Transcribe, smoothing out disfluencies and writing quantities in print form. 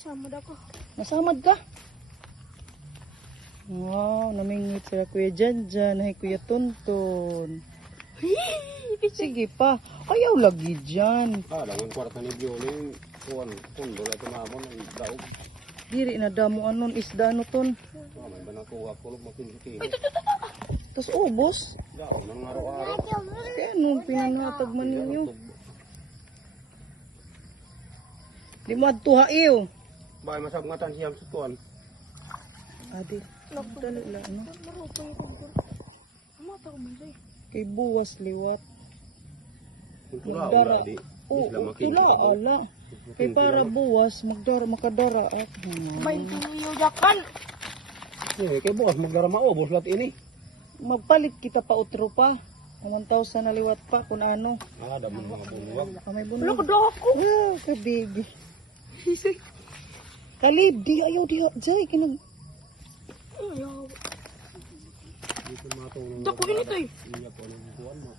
Samad ako. Nasamad ka? Wow, namingit sila Kuya Janjan, ay Kuya Tonton. Sige pa, ayaw lagi dyan. Langan kwarta ni Bioli, kuwan, kundo na tumamon, ang daog. Diri na damo anon isda ano ton. May ba nakuha ko, makinti. Tapos ubos. Daog ng araw-araw. Kaya nung pinangatag man ninyo. Di mo adtuha iyo. Bakit masabngatan siyam sa tuwan? Adi, dali lang no. Narupa yung kumpor. Amata ko man sa'yo. Kay buwas liwat. Tula, Magdara. di. Oo, tula ala. Kay para buwas magdara makadara at. 20 yung jakan. Kaya bukas magdarama ubos lahat ini. Magpalit kita pa utro pa. 1,000 na liwat pa kung ano. Damon mga bunuwag. May Wala bunog. ko daw ako. Ah, kabig. Kalib, di ayaw di jay kinag. Dito matulong. Dako inito eh. Iya po ng buwan mo.